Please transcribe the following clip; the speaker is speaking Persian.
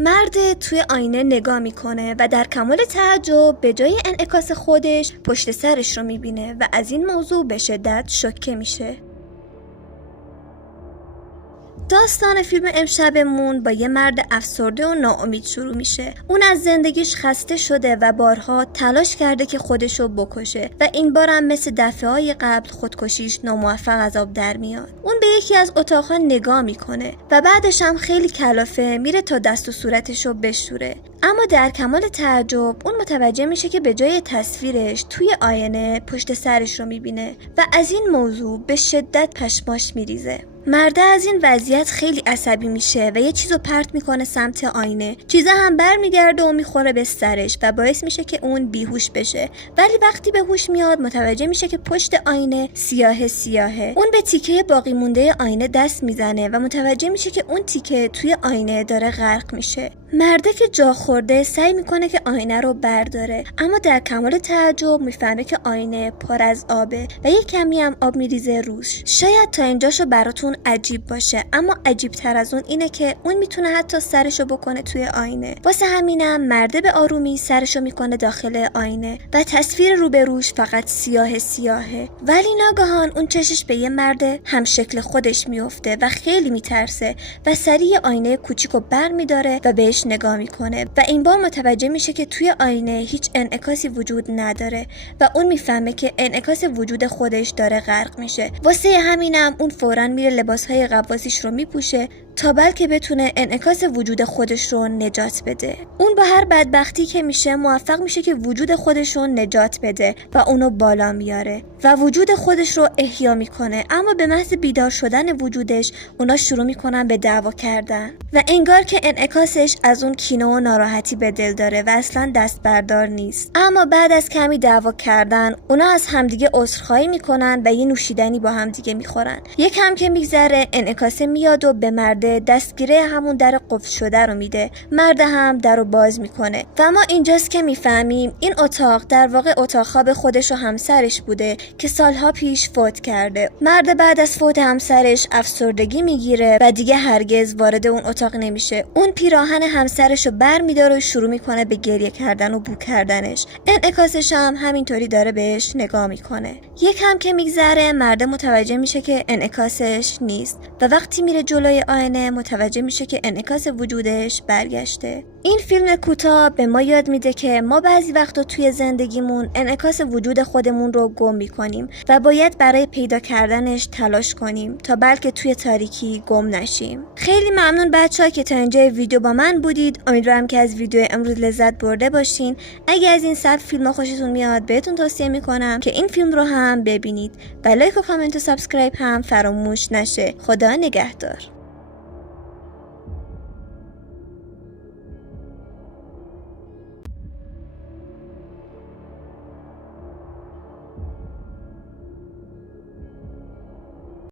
مرد توی آینه نگاه میکنه و در کمال تعجب به جای انعکاس خودش پشت سرش رو میبینه و از این موضوع به شدت شوکه میشه. داستان فیلم امشبمون با یه مرد افسرده و ناامید شروع میشه. اون از زندگیش خسته شده و بارها تلاش کرده که خودشو بکشه و این بارم مثل دفعه‌های قبل خودکشیش ناموفق از آب در میاد. اون به یکی از اتاقها نگاه میکنه و بعدش هم خیلی کلافه میره تا دست و صورتشو بشوره. اما در کمال تعجب اون متوجه میشه که به جای تصویرش توی آینه پشت سرش رو میبینه و از این موضوع به شدت پشماش میریزه. مرده از این وضعیت خیلی عصبی میشه و یه چیزو پرت میکنه سمت آینه. چیزا هم برمیگرده و میخوره به سرش و باعث میشه که اون بیهوش بشه. ولی وقتی به هوش میاد متوجه میشه که پشت آینه سیاهه. اون به تیکه باقی مونده آینه دست میزنه و متوجه میشه که اون تیکه توی آینه داره غرق میشه. مرده که جا خورده سعی میکنه که آینه رو برداره، اما در کمال تعجب میفهمه که آینه پر از آبه و یه کمی هم آب میریزه روش. شاید تا اینجاشو براتون عجیب باشه، اما عجیب تر از اون اینه که اون میتونه حتی سرشو بکنه توی آینه. واسه همینم مرده به آرومی سرشو میکنه داخل آینه و تصویر روبروش فقط سیاهه. ولی ناگهان اون چشش به یه مرد هم شکل خودش میفته و خیلی میترسه و سریع آینه کوچیکو برمیداره و بهش نگاه میکنه و این بار متوجه میشه که توی آینه هیچ انعکاسی وجود نداره و اون میفهمه که انعکاس وجود خودش داره غرق میشه. واسه همینم اون فوراً میره لباسهای غواصیش رو میپوشه تا بلکه بتونه انعکاس وجود خودش رو نجات بده. اون با هر بدبختی که میشه موفق میشه که وجود خودش رو نجات بده و اونو بالا میاره و وجود خودش رو احیا میکنه. اما به محض بیدار شدن وجودش اونا شروع میکنن به دعوا کردن و انگار که انعکاسش از اون کینه و ناراحتی به دل داره و اصلا دست بردار نیست. اما بعد از کمی دعوا کردن اونا از همدیگه عذرخواهی میکنن و یه نوشیدنی با همدیگه میخورن. یکم که میگذره انعکاسه میاد و به مرد دستگیره همون در قفل شده رو میده. مرد هم در رو باز میکنه و ما اینجاست که میفهمیم این اتاق در واقع اتاق خواب خودش و همسرش بوده که سالها پیش فوت کرده. مرد بعد از فوت همسرش افسردگی میگیره و دیگه هرگز وارد اون اتاق نمیشه. اون پیراهن همسرش رو برمیداره و شروع میکنه به گریه کردن و بو کردنش. انعکاسش هم همینطوری داره بهش نگاه میکنه. یکم که میگذره مرد متوجه میشه که انعکاسش نیست و وقتی میره جلوی آینه متوجه میشه که انعکاس وجودش برگشته. این فیلم کوتاه به ما یاد میده که ما بعضی وقتا توی زندگیمون انعکاس وجود خودمون رو گم میکنیم و باید برای پیدا کردنش تلاش کنیم تا بلکه توی تاریکی گم نشیم. خیلی ممنون بچه‌ها که تا اینجای ویدیو با من بودید. امیدوارم که از ویدیو امروز لذت برده باشین. اگه از این سبک فیلم‌ها خوشتون میاد بهتون توصیه میکنم که این فیلم رو هم ببینید و لایک و کامنت و سابسکرایب هم فراموش نشه. خدا نگهدار.